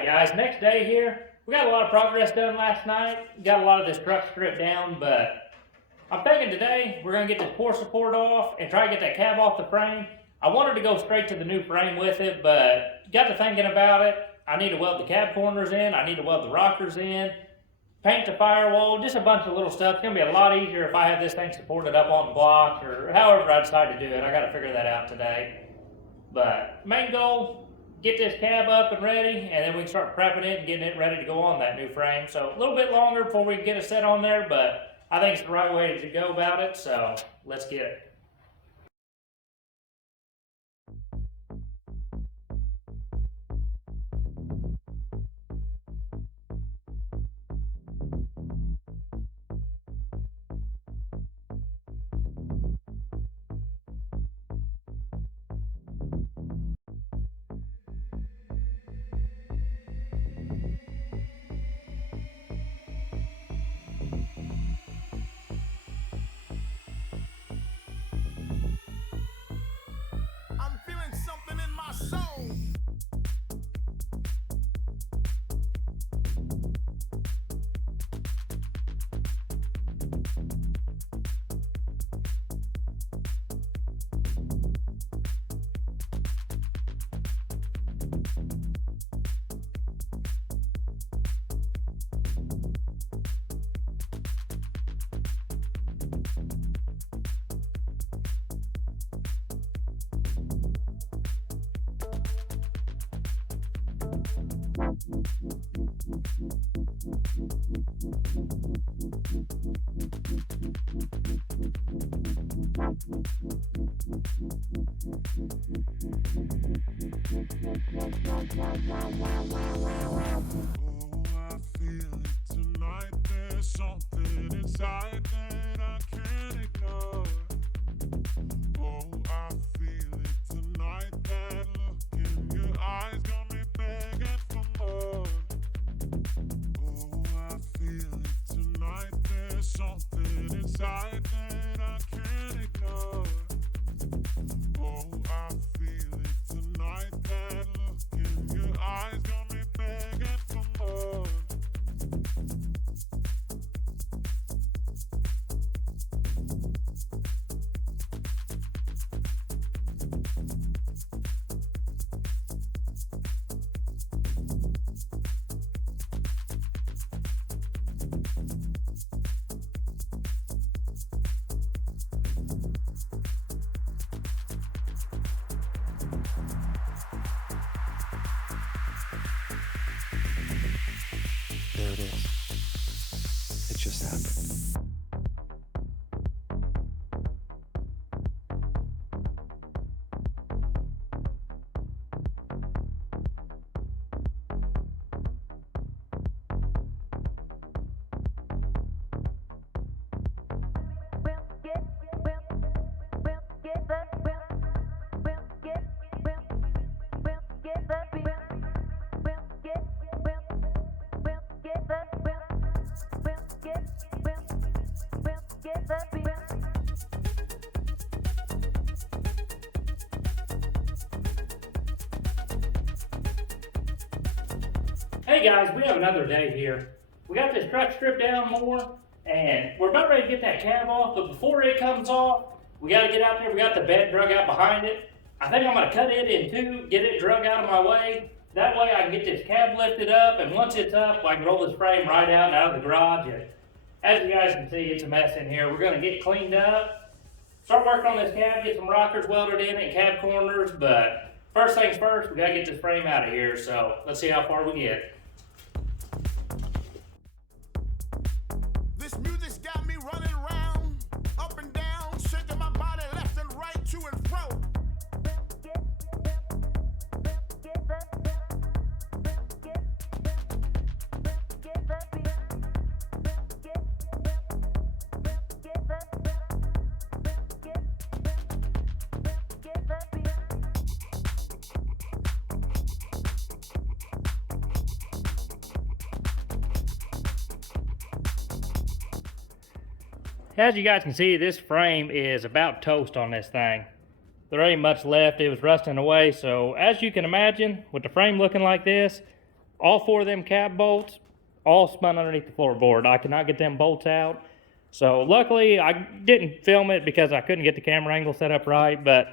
Alright guys, next day here. We got a lot of progress done last night. Got a lot of this truck stripped down, but I'm thinking today we're going to get this core support off and try to get that cab off the frame. I wanted to go straight to the new frame with it, but got to thinking about it. I need to weld the cab corners in, I need to weld the rockers in, paint the firewall, just a bunch of little stuff. It's going to be a lot easier if I have this thing supported up on the block or however I decide to do it. I got to figure that out today. But main goal, get this cab up and ready, and then we can start prepping it and getting it ready to go on that new frame. So a little bit longer before we get it set on there, but I think it's the right way to go about it, so let's get it. There it is. It just happened. Hey guys, we have another day here. We got this truck stripped down more, and we're about ready to get that cab off, but before it comes off, we got to get out there. We got the bed drug out behind it. I think I'm going to cut it in two, get it drug out of my way. That way I can get this cab lifted up, and once it's up, I can roll this frame right out and out of the garage. And as you guys can see, it's a mess in here. We're going to get it cleaned up, start working on this cab, get some rockers welded in and cab corners, but first things first, we got to get this frame out of here, so let's see how far we get. This music's got me running around, up and down, shaking my body left and right, to and fro. As you guys can see, this frame is about toast on this thing. There ain't much left. It was rusting away. So as you can imagine, with the frame looking like this, all 4 of them cab bolts all spun underneath the floorboard. I could not get them bolts out. So luckily I didn't film it because I couldn't get the camera angle set up right, but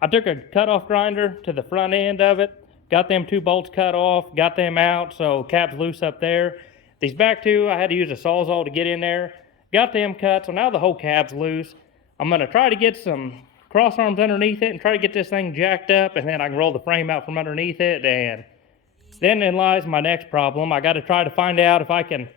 I took a cutoff grinder to the front end of it, got them 2 bolts cut off, got them out, so cab's loose up there. These back 2, I had to use a Sawzall to get in there, got them cut, so now the whole cab's loose. I'm gonna try to get some cross arms underneath it and try to get this thing jacked up, and then I can roll the frame out from underneath it. And then in lies my next problem. I got to try to find out if I can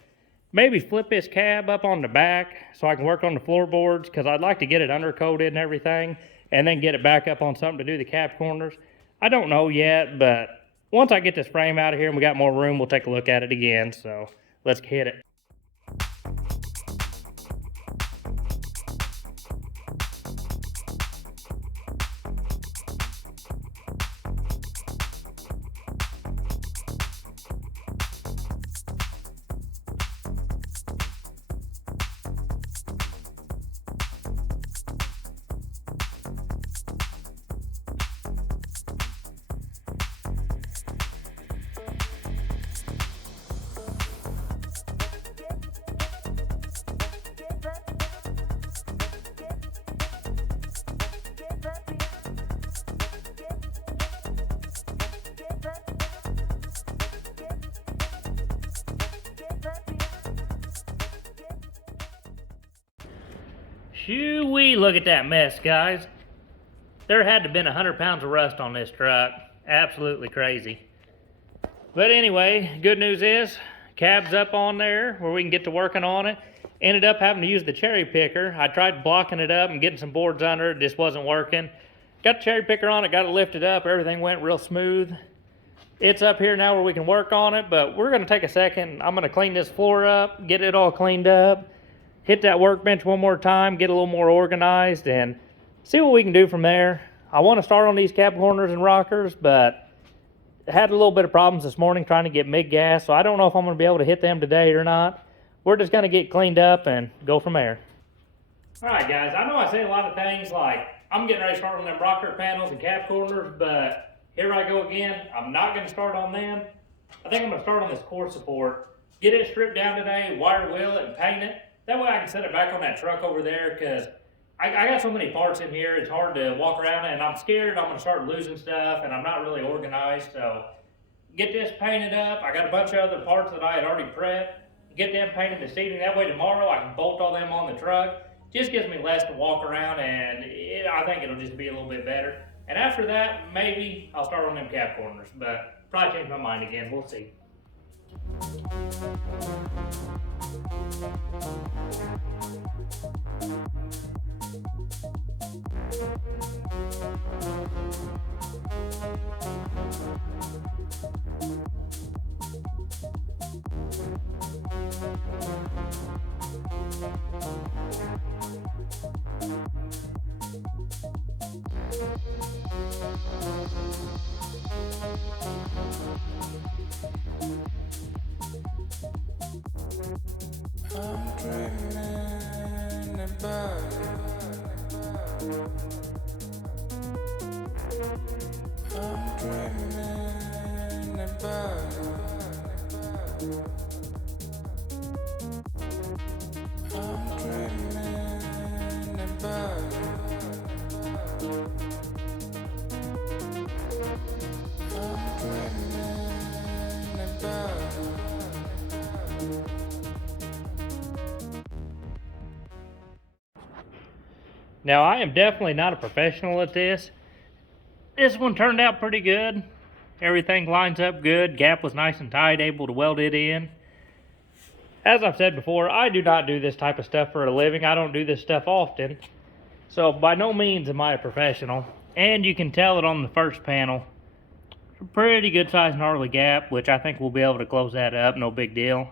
maybe flip this cab up on the back so I can work on the floorboards, because I'd like to get it undercoated and everything and then get it back up on something to do the cab corners. I don't know yet, but once I get this frame out of here and we got more room, we'll take a look at it again. So let's hit it. Shoo-wee, look at that mess, guys. There had to have been 100 pounds of rust on this truck. Absolutely crazy. But anyway, good news is, cab's up on there where we can get to working on it. Ended up having to use the cherry picker. I tried blocking it up and getting some boards under it, just wasn't working. Got the cherry picker on it, got it lifted up, everything went real smooth. It's up here now where we can work on it, but we're gonna take a second. I'm gonna clean this floor up, get it all cleaned up, hit that workbench one more time, get a little more organized, and see what we can do from there. I want to start on these cab corners and rockers, but had a little bit of problems this morning trying to get mid-gas, so I don't know if I'm going to be able to hit them today or not. We're just going to get cleaned up and go from there. Alright guys, I know I say a lot of things like I'm getting ready to start on them rocker panels and cab corners, but here I go again. I'm not going to start on them. I think I'm going to start on this core support. Get it stripped down today, wire wheel it, and paint it. That way I can set it back on that truck over there, because I got so many parts in here, it's hard to walk around, and I'm scared I'm going to start losing stuff, and I'm not really organized. So get this painted up. I got a bunch of other parts that I had already prepped. Get them painted this evening. That way tomorrow I can bolt all them on the truck. Just gives me less to walk around, and I think it'll just be a little bit better. And after that, maybe I'll start on them cab corners, but probably change my mind again. We'll see. I'm dreaming about you. I'm dreaming about you. I'm dreaming about you. I'm dreaming about you. Now, I am definitely not a professional at this. This one turned out pretty good. Everything lines up good. Gap was nice and tight, able to weld it in. As I've said before, I do not do this type of stuff for a living. I don't do this stuff often. So by no means am I a professional. And you can tell it on the first panel. It's a pretty good sized gnarly gap, which I think we'll be able to close that up. No big deal.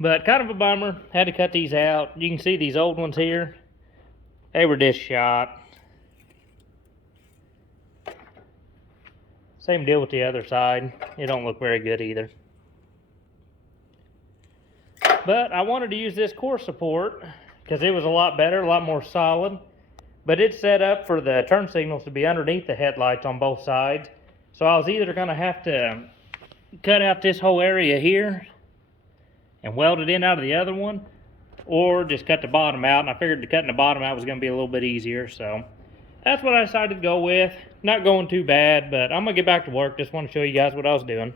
But kind of a bummer. Had to cut these out. You can see these old ones here. They were just shot. Same deal with the other side. It don't look very good either. But I wanted to use this core support because it was a lot better, a lot more solid. But it's set up for the turn signals to be underneath the headlights on both sides. So I was either going to have to cut out this whole area here and weld it in out of the other one, or just cut the bottom out, and I figured cutting the bottom out was going to be a little bit easier, so that's what I decided to go with. Not going too bad, but I'm going to get back to work. Just want to show you guys what I was doing.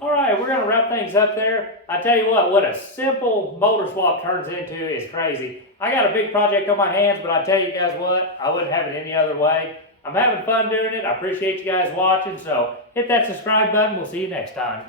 Alright, we're going to wrap things up there. I tell you what a simple motor swap turns into is crazy. I got a big project on my hands, but I tell you guys what, I wouldn't have it any other way. I'm having fun doing it. I appreciate you guys watching, so hit that subscribe button. We'll see you next time.